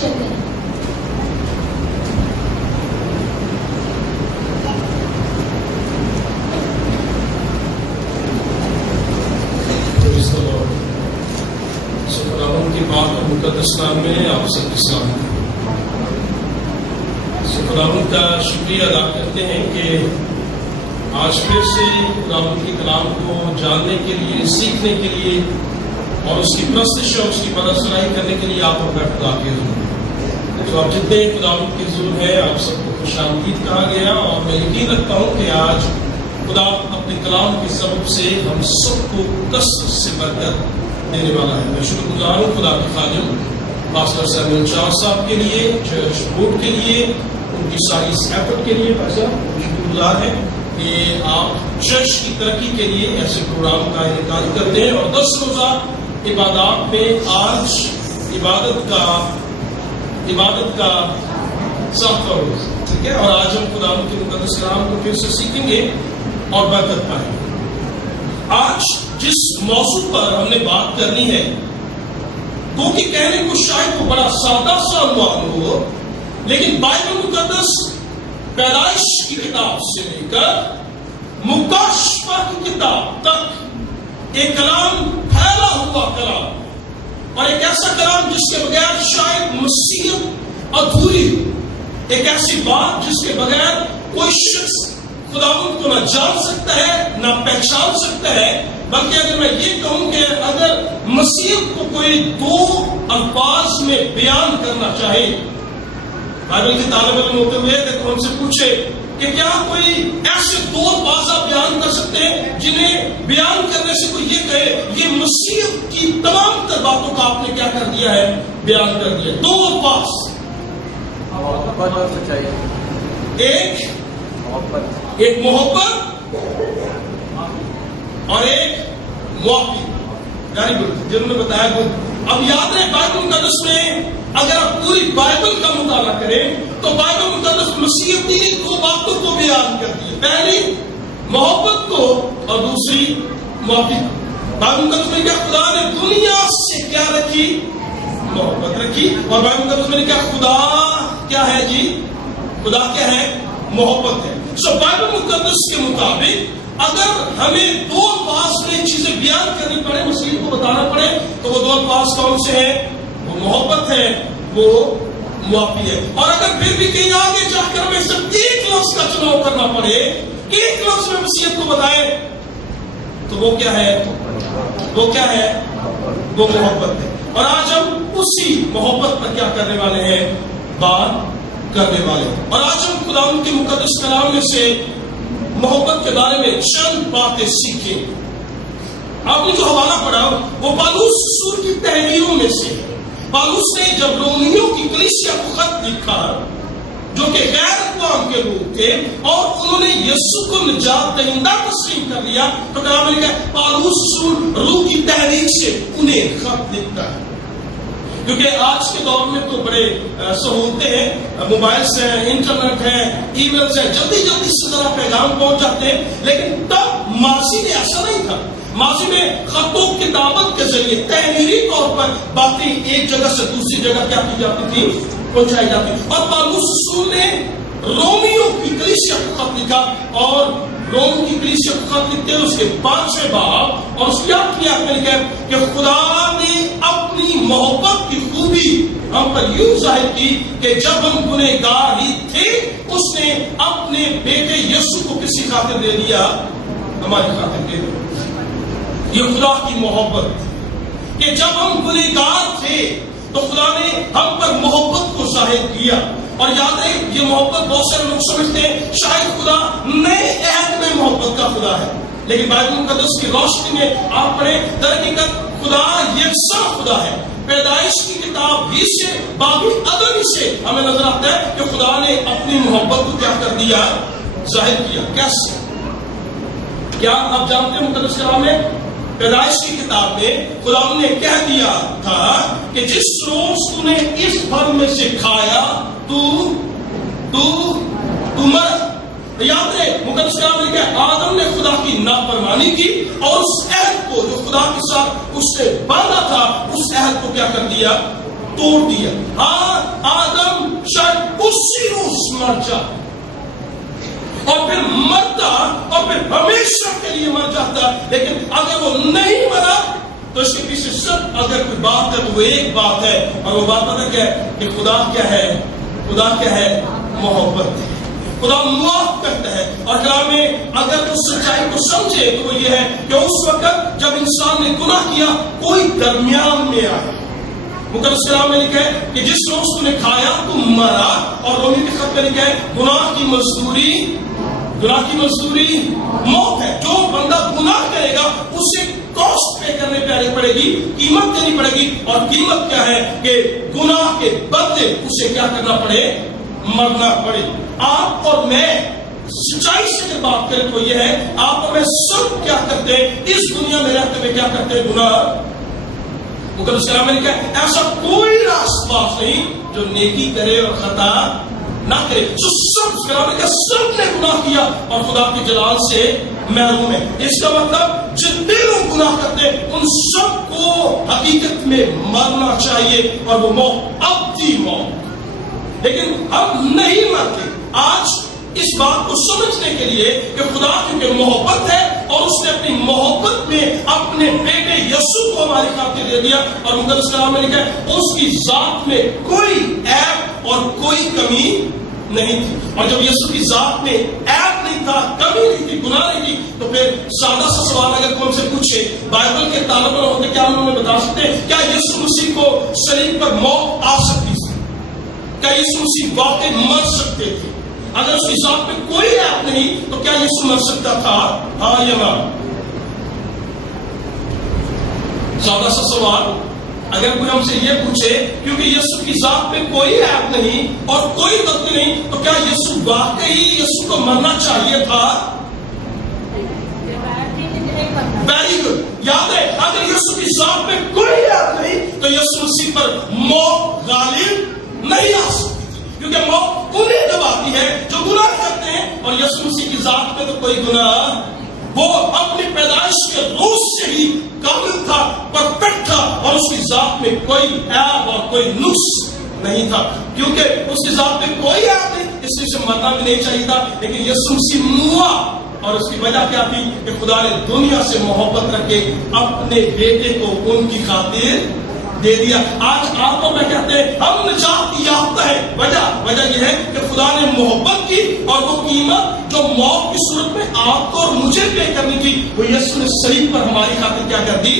Share کریں۔ خداوند کی پاک اور مقدس نام میں آپ سب کی سلام۔ خداوند کا شکریہ ادا کرتے ہیں کہ آج پھر سے خداوند کے کلام کو جاننے کے لیے، سیکھنے کے لیے اور اس کی پرستش اور اس کی برسرائی کرنے کے لیے آپ اپنا خدا کے حضور۔ تو آپ جتنے خداوند کے حضور ہیں آپ سب کو خوش آمدید کہا گیا، اور میں یقین رکھتا ہوں کہ آج خدا اپنے کلام کے سبب سے ہم سب کو کثرت سے برکت دینے والا ہے۔ میں شکر گزار ہوں خدا کے خادم پاسٹر سیموئل چار صاحب کے لیے، چرچ بورڈ کے لیے، ان کی ساری اس ایفرٹ کے لیے شکر گزار ہے کہ آپ چرچ کی ترقی کے لیے ایسے پروگرام کا انعقاد کرتے ہیں، اور 10 روزہ عبادات میں آج عبادت کا ساتواں روز، ٹھیک ہے، اور آج ہم خدا کے مقدس کلام کو پھر سے سیکھیں گے اور برکت پائیں گے۔ آج جس موضوع پر ہم نے بات کرنی ہے وہ کہ کہنے کو شاید وہ بڑا سادہ سا عنوان ہو، لیکن بائبل مقدس پیدائش کی کتاب سے لے کر مکاشفہ کی کتاب تک ایک کلام پھیلا ہوا کلام، اور ایک ایسا کلام جس کے بغیر شاید مسیحیت ادھوری ہو، ایک ایسی بات جس کے بغیر کوئی شخص خداوند کو نہ جان سکتا ہے نہ پہچان سکتا ہے، بلکہ اگر میں یہ کہوں کہ اگر مسیحیت کو کوئی 2 الفاظ میں بیان کرنا چاہے، بائبل کے طالب علم ہوتے ہوئے کہ ہم سے پوچھے کہ کیا کوئی ایسے 2 الفاظ آپ بیان کر سکتے ہیں جنہیں بیان کرنے سے کوئی یہ کہے یہ مسیحیت کی تمام تر باتوں کا آپ نے کیا کر دیا ہے، بیان کر دیا۔ 2 الفاظ، ایک محبت اور ایک معافی۔ ویری گڈ، جنہوں نے بتایا گڈ۔ اب یاد رہے بائبل مقدس میں اگر آپ پوری بائبل کا مطالعہ کریں تو بائبل مقدس مسیحیت کی 2 باتوں کو بیان کرتی ہے، پہلی محبت کو اور دوسری معافی کو۔ بائبل مقدس میں کیا خدا نے دنیا سے کیا رکھی؟ محبت رکھی، اور بائبل مقدس میں کیا خدا کیا ہے جی؟ خدا کیا ہے؟ محبت ہے۔ سو بائبل مقدس کے مطابق اگر ہمیں 2 الفاظ میں چیزیں بیان کرنی پڑے، مسیحیت کو بتانا پڑے، تو وہ 2 الفاظ کون سے ہیں؟ وہ محبت ہے، وہ معافی ہے۔ اور اگر پھر بھی کہیں آگے جا کر ہمیں صرف ایک لفظ کا چناؤ کرنا پڑے، ایک لفظ میں مسیحیت کو بتائے، تو وہ کیا ہے؟ وہ کیا ہے؟ وہ محبت ہے۔ اور آج ہم اسی محبت پر کیا کرنے والے ہیں؟ بات کرنے والے۔ اور آج ہم خداوند کے مقدس کلام میں سے محبت کے بارے میں چند باتیں سیکھیں۔ آپ نے جو حوالہ پڑھا وہ پالوس رسول کی تحریروں میں سے ہے۔ پالوس نے جب رومیوں کی کلیسیا کو خط لکھا جو کہ غیر اقوام کے لوگ تھے اور انہوں نے یسوع کو نجات دہندہ تسلیم کر لیا، تو کلام میں لکھا ہے پالوس رسول روح کی تحریک سے انہیں خط لکھتا ہے۔ کیونکہ آج کے دور میں تو بڑے سہولتیں ہیں، موبائلس ہیں، انٹرنیٹ ہے، ای میلز ہیں، جلدی سے ذرا پیغام پہنچ جاتے ہیں، لیکن تب ماضی میں ایسا نہیں تھا۔ ماضی میں خطوں کتابت کے ذریعے تحریری طور پر باتیں ایک جگہ سے دوسری جگہ کیا کی جاتی تھی، پہنچائی جاتی۔ اور پالوس رسول نے رومیوں کی کلیسیا کو خط لکھا، اور روم کی کلیسیا کو خط لکھتے ہیں اس کے 5ویں باب، اور اس کی آخری آیت میں لکھا ہے کہ خدا نے اپنی محبت کی خوبی ہم پر یوں ظاہر کی کہ جب ہم گنہگار ہی تھے اس نے اپنے بیٹے یسوع کو کسی خاطر دے دیا، ہماری خاطر دے دیا۔ یہ خدا کی محبت کہ جب ہم گنہگار تھے تو خدا نے ہم پر محبت کو ظاہر کیا۔ اور یاد رہے یہ محبت بہت سارے لوگ سمجھتے ہیں شاید خدا نئے عہد میں محبت کا خدا ہے، لیکن بائبل مقدس کی روشنی میں آپ پڑھیں در حقیقت خدا یکساں خدا ہے۔ پیدائش کی کتاب ہی سے بابی ادب ہی سے ہمیں نظر آتا ہے کہ خدا نے اپنی محبت کو کیا کر دیا، ظاہر کیا۔ کیسے؟ کیا آپ جانتے ہیں مقدس کلام میں پیدائش کی کتاب میں خدا نے کہہ دیا تھا کہ جس روز تو نے اس پھل میں سے کھایا تو مر۔ یاد رہے مقدس کلام میں کہ آدم نے خدا کی نافرمانی کی اور اس عہد کو جو خدا کے ساتھ اس نے باندھا تھا اس عہد کو کیا کر دیا، توڑ دیا۔ ہاں آدم شاید اسی روز مر جائے اور پھر مرتا اور پھر ہمیشہ کے لیے مر جاتا، لیکن اگر وہ نہیں مرا تو اس کے پیچھے سب اگر کوئی بات ہے تو وہ ایک بات ہے، اور وہ بات پتہ کیا ہے کہ خدا کیا ہے؟ خدا کیا ہے؟ محبت ہے۔ خدا معاف کرتا ہے، اور کلام میں اگر اس سچائی کو سمجھے تو وہ یہ ہے کہ اس وقت جب انسان نے گناہ کیا کوئی درمیان میں آیا۔ مقدس کلام میں لکھا ہے کہ جس روز تو نے کھایا تو مرا، اور رومی کے خط میں لکھا ہے گناہ کی مزدوری موت ہے۔ جو بندہ گناہ کرے گا اسے کاسٹ پے کرنے پڑے گی، قیمت دینی پڑے گی، اور قیمت کیا ہے کہ گناہ کے بدلے اسے کیا کرنا پڑے؟ مرنا پڑے۔ آپ اور میں سچائی سے اگر بات کریں تو یہ ہے آپ اور میں سب کیا کرتے ہیں اس دنیا میں رہتے ہوئے؟ کیا کرتے ہیں؟ گناہ۔ مقدس کلام میں لکھا ہے ایسا کوئی راست باز نہیں جو نیکی کرے اور خطا نہ کرے۔ سب نے گناہ کیا اور خدا کے جلال سے محروم ہے۔ اس کا مطلب جتنے لوگ گناہ کرتے ہیں ان سب کو حقیقت میں مرنا چاہیے، اور وہ موت ابدی موت، لیکن ہم نہیں مرتے۔ آج اس بات کو سمجھنے کے لیے کہ خدا کیونکہ محبت ہے اور اس نے اپنی محبت میں اپنے بیٹے یسوع کو ہماری خاطر دے دیا، اور مقدس کلام میں لکھا ہے اس کی ذات میں کوئی عیب اور کوئی کمی نہیں تھی۔ اور جب یسوع کی ذات میں عیب نہیں تھا، کمی نہیں تھی، گناہ نہیں تھی، تو پھر سادہ سا سوال اگر کوئی ہم سے پوچھے، بائبل کے طالب علم ہوتے کیا ہم بتا سکتے ہیں کیا یسوع مسیح کو صلیب پر موت آ سکتی تھی؟ کیا یسوع مسیح واقعی مر سکتے تھے؟ اگر اس کی ذات میں کوئی عیب نہیں تو کیا یسوع مر سکتا تھا؟ ہاں یا نہ؟ سادہ سا سوال اگر کوئی ہم سے یہ پوچھے کیونکہ یسوع کی ذات میں کوئی عیب نہیں اور کوئی غلطی نہیں تو کیا یسوع واقعی یسوع کو مرنا چاہیے تھا؟ ویری گڈ، یاد ہے اگر یسوع کی ذات میں کوئی عیب نہیں تو یسوع مسیح پر موت غالب نہیں آ سکتی تھی، کیونکہ موت انہیں دباتی ہے جو گناہ کرتے ہیں، اور یسوع مسیح کی ذات میں تو کوئی گناہ، وہ اپنی پیدائش کے روز سے ہی کامل تھا، پرفیکٹ تھا، اور اس کی ذات میں کوئی عیب اور کوئی نقص نہیں تھا۔ کیونکہ اس کی ذات میں کوئی عیب نہیں اس لیے اسے مرنا بھی نہیں چاہیے تھا، لیکن یسوع مسیح ہوا، اور اس کی وجہ کیا تھی کہ خدا نے دنیا سے محبت رکھ کے اپنے بیٹے کو ان کی خاطر دے دیا۔ آج آپ کو میں کہتے ہیں ہم نجات یافتہ ہے، وجہ یہ ہے کہ خدا نے محبت کی، اور وہ قیمت جو موت کی صورت میں آپ کو اور مجھے پے کرنی تھی وہ یسوع نے صلیب پر ہماری خاطر کیا کر دی؟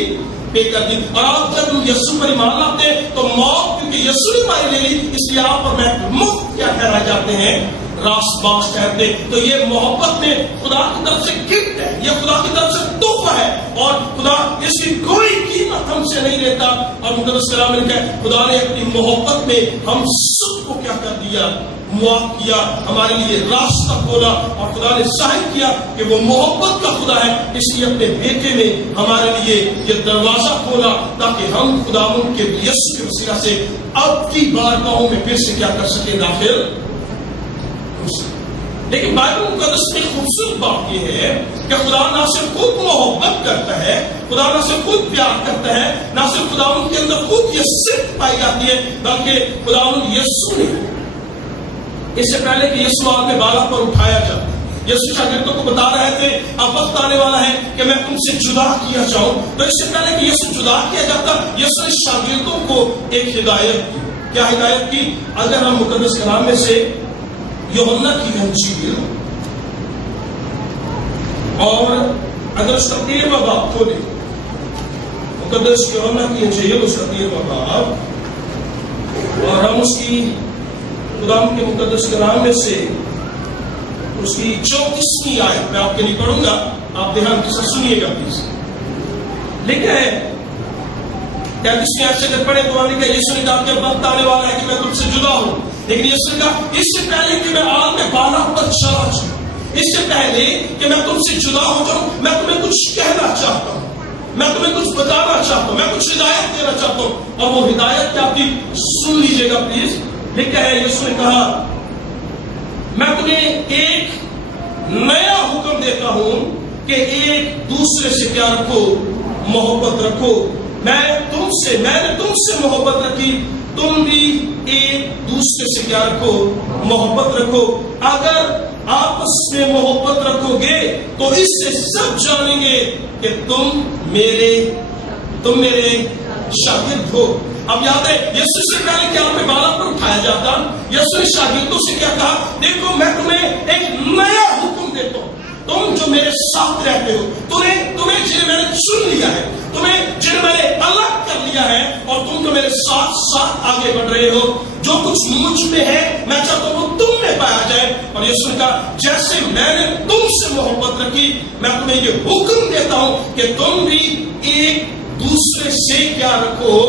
پے کر دی۔ اور آپ جب یسوع پر ایمان لاتے ہیں تو موت کیونکہ یسوع نے ہماری لے لی، اس لیے آپ اور میں مفت کیا ٹھہرائے جاتے ہیں؟ راست باز ٹھہرتے۔ تو یہ محبت میں خدا کی طرف سے گفٹ ہے، یہ خدا کی طرف سے تحفہ ہے، اور خدا اس کی کوئی قیمت ہم سے نہیں لیتا۔ اور مقدس کلام میں لکھا ہے خدا نے اپنی محبت میں ہم سب کو کیا کر دیا؟ معاف کیا، ہمارے لیے راستہ کھولا، اور خدا نے ظاہر کیا کہ وہ محبت کا خدا ہے، اس لیے اپنے بیٹے نے ہمارے لیے یہ دروازہ کھولا تاکہ ہم خداوند کے یسوع کے وسیلہ سے اب کی بارگاہوں میں پھر سے کیا کر سکیں؟ داخل۔ لیکن بائبل مقدس میں خوبصورت بات یہ ہے کہ خدا نہ صرف خود محبت کرتا ہے، خدا نہ صرف خود پیار کرتا ہے، نہ صرف خداوند کے اندر خود یہ صفت پائی جاتی ہے، بلکہ خداوند یسوع نے اس سے پہلے کہ یسوع آپ کے بالا پر اٹھایا جاتا، یسوع شاگردوں کو بتا رہے تھے اب وقت آنے والا ہے کہ میں تم سے جدا کیا جاؤں، تو اس سے پہلے کہ یسوع جدا کیا جاتا یسوع نے شاگردوں کو ایک ہدایت کی۔ کیا ہدایت کی؟ اگر ہم مقدس کلام میں سے یوحنا کی انجیل اور اگر اس کا 13واں باب کھولے، مقدس یوحنا کی انجیل اس کا 13واں باب، اور ہم اس کی خداوند کے مقدس کلام میں سے اس کی 34ویں آیت میں آپ کے لیے پڑھوں گا، آپ دھیان کے ساتھ سنیے گا پلیز۔ لکھا ہے 33ویں آیت سے اگر پڑھے تو ہم نے کہا یسوع نے کہا کہ وقت آنے والا ہے کہ میں تم سے جدا ہوں، لیکن یسوع نے کہا اس سے پہلے کہ میں آگ کے بالا پر چلا جاؤں، اس سے پہلے کہ میں تم سے جدا ہو جاؤں، میں تمہیں کچھ کہنا چاہتا ہوں، میں تمہیں کچھ بتانا چاہتا ہوں، میں کچھ ہدایت دینا چاہتا ہوں، اور وہ ہدایت کیا تھی؟ سن لیجیے گا پلیز۔ لکھا ہے یسوع نے کہا میں تمہیں ایک نیا حکم دیتا ہوں کہ ایک دوسرے سے کیا رکھو؟ محبت رکھو۔ میں نے تم سے محبت رکھی، تم بھی ایک دوسرے دوسرے سے کیا رکھو؟ محبت رکھو. اگر آپس میں محبت رکھو گے تو اس سے سب جانیں گے کہ تم میرے شاگرد ہو. اب یاد ہے یسوع سے پہلے کیا پہ بالا پر اٹھایا جاتا؟ یسوع نے شاگردوں سے کیا کہا؟ دیکھو میں تمہیں ایک نیا حکم دیتا ہوں. تم جو میرے ساتھ رہتے ہو, تمہیں جنہیں میں نے چن لیا ہے, جنہیں میں نے الگ کر لیا ہے, اور تم جو میرے ساتھ ساتھ آگے بڑھ رہے ہو, جو کچھ مجھ میں ہے میں چاہتا ہوں وہ تم میں پایا جائے. اور یسوع نے کہا جیسے میں نے تم سے محبت رکھی میں تمہیں یہ حکم دیتا ہوں کہ تم بھی ایک دوسرے سے کیا رکھو؟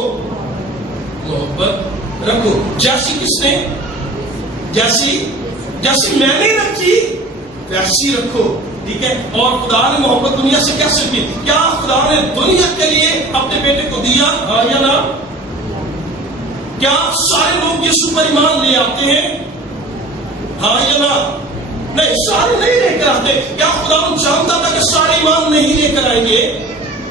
محبت رکھو. جیسی کس نے؟ جیسی میں نے رکھی ویسی رکھو. ٹھیک ہے. اور خدا نے محبت دنیا سے کیسے کی؟ کیا خدا نے دنیا کے لیے اپنے بیٹے کو دیا؟ ہاں یا نہ؟ کیا سارے لوگ یسوع پر ایمان لے آتے ہیں؟ ہاں یا نہ؟ نہیں, سارے نہیں لے کر آتے. کیا خدا جانتا تھا کہ سارے ایمان نہیں لے کر آئیں گے؟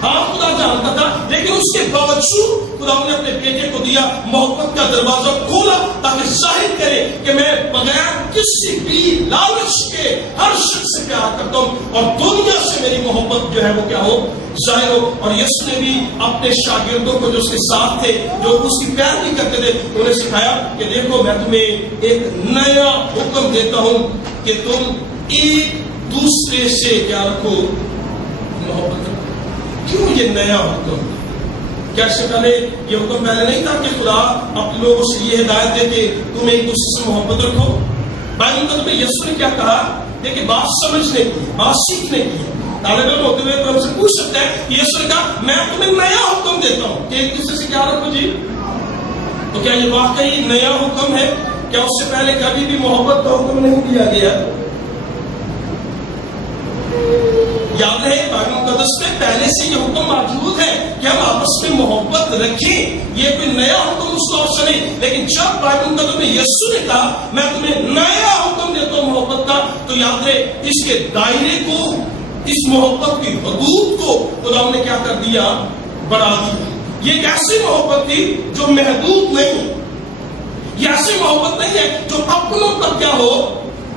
ہاں خدا جانتا تھا, لیکن اس کے باوجود خدا نے اپنے بیٹے کو دیا, محبت کا دروازہ کھولا تاکہ ظاہر کرے کہ میں بغیر کسی بھی لالچ کے ہر شخص سے پیار کرتا ہوں, اور دنیا سے میری محبت جو ہے وہ کیا ہو؟ ظاہر ہو. اور یسوع نے بھی اپنے شاگردوں کو جو اس کے ساتھ تھے, جو اس کی پیروی کرتے تھے, انہیں سکھایا کہ دیکھو میں تمہیں ایک نیا حکم دیتا ہوں کہ تم ایک دوسرے سے کیا رکھو؟ محبت رکھو. کیوں یہ نیا حکم؟ کیا اس سے پہلے یہ حکم پہلے نہیں تھا کہ خدا اپنے لوگوں سے یہ ہدایت دے کہ تم ایک دوسرے سے محبت رکھو؟ بائبل مقدس میں یسوع نے کیا کہا؟ دیکھیں بات سمجھنے کی, بات سیکھنے کی. طالب علم ہوتے ہوئے تو ہم سے پوچھ سکتے ہیں کہ یسوع نے کہا میں تمہیں نیا حکم دیتا ہوں کہ ایک دوسرے سے کیا رکھو. جی تو کیا یہ واقعی نیا حکم ہے؟ کیا اس سے پہلے کبھی بھی محبت کا حکم نہیں دیا گیا؟ یاد ہے بائبل مقدس میں پہلے سے یہ حکم موجود ہے کہ ہم آپس میں محبت رکھیں. یہ کوئی نیا حکم اس طور سے نہیں, لیکن جب بائبل مقدس میں یسوع نے کہا میں تمہیں نیا حکم دیتا ہوں محبت کا, تو یاد ہے اس کے دائرے کو, اس محبت کی حدود کو خدا نے کیا کر دیا؟ بڑھا دیا. یہ ایک ایسی محبت تھی جو محدود نہیں, یہ ایسی محبت نہیں ہے جو اپنوں تک کیا ہو؟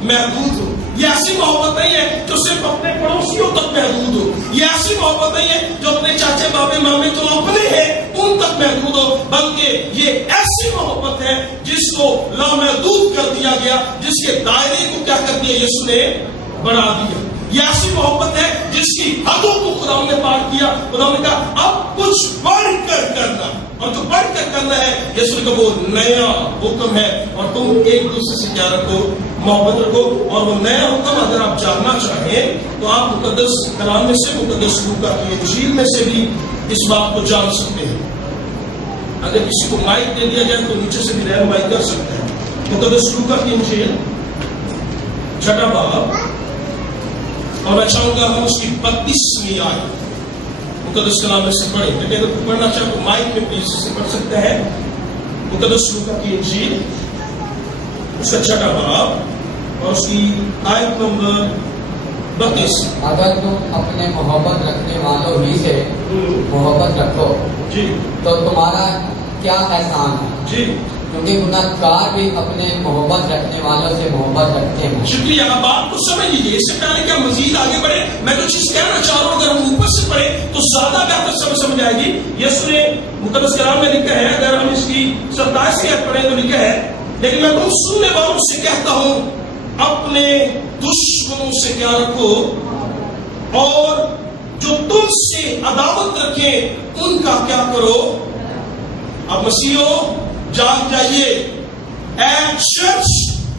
محدود ہو. یہ ایسی محبت نہیں ہے جو صرف اپنے پڑوسیوں تک محدود ہو. یہ ایسی محبت نہیں ہے جو اپنے چاچے بابے مامے جو اپنے ہیں ان تک محدود ہو, بلکہ یہ ایسی محبت ہے جس کو لامحدود کر دیا گیا, جس کے دائرے کو کیا کر دیا؟ یسوع نے بڑھا دیا. یہ ایسی محبت ہے جس کی حدوں کو خدا نے پار کیا. خدا نے کہا اب کچھ بڑھ کر کرنا, اور جو بڑھ کر کرنا ہے یسوع کا وہ نیا حکم ہے, اور تم ایک دوسرے سے کیا رکھو؟ محبت رکھو. اور وہ نیا حکم اگر آپ جاننا چاہیں تو آپ مقدس کلام میں سے, مقدس لوکا کی انجیل میں سے بھی اس بات کو جان سکتے ہیں. اگر کسی کو مائک دے دیا جائے تو نیچے سے بھی رہنمائی کر سکتے ہیں. مقدس لوکا کی انجیل 6 باب, اور میں چاہوں گا ہم اس کی 32ویں آیت مقدس کلام میں سے پڑھیں. لیکن اگر کوئی پڑھنا چاہے تو مائک میں پلیز سے پڑھ سکتے ہیں. مقدس لوکا کی انجیل اس کا 6 باب اور اس کی آیت نمبر 32. اگر تم اپنے محبت رکھنے والوں ہی سے محبت رکھو جی تو تمہارا کیا احسان ہے؟ جی کیونکہ گناہ گار بھی اپنے محبت رکھنے والوں سے محبت رکھتے ہیں. شکریہ. اب آپ کو سمجھ لیجیے, اس سے پہلے کیا مزید آگے بڑھے, میں جو چیز کہنا چاہ رہا ہوں اگر ہم اوپر سے پڑھیں تو زیادہ بہتر سمجھ آئے گی. یسوع نے مقدس کلام میں لکھا ہے, اگر ہم اس کی 27 آیت پڑھیں تو لکھا ہے, لیکن میں تم سننے والوں سے کہتا ہوں اپنے دشمنوں سے کیا رکھو, اور جو تم سے عداوت رکھیں ان کا کیا کرو. اب مسیحوں جاگ جائیے, اے چرچ,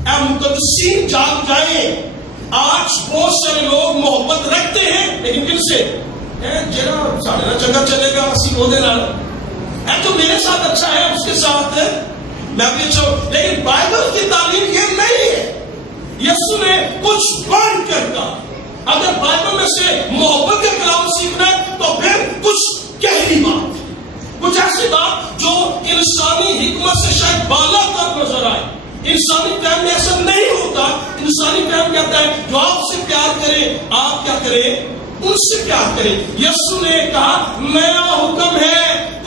اے مقدسین جاگ جائیں. آج بہت سارے لوگ محبت رکھتے ہیں لیکن کن سے؟ جرا ساڑھے نہ چنگا چلے گا اسی کو دینا, جو میرے ساتھ اچھا ہے اس کے ساتھ میں بھی اچھا ہوں. لیکن بائبل کی تعلیم یہ نہیں ہے. یسوع نے کچھ بڑھ کر کہا. اگر بائبل میں سے محبت کا کلام سیکھنا ہے تو پھر کچھ گہری بات, کچھ ایسی بات جو انسانی حکمت سے شاید بالا تر نظر آئے. انسانی فہم میں ایسا نہیں ہوتا. انسانی فہم کہتا ہے جو آپ سے پیار کرے آپ کیا کریں, ان سے پیار کریں. یسوع نے کہا نیا حکم ہے,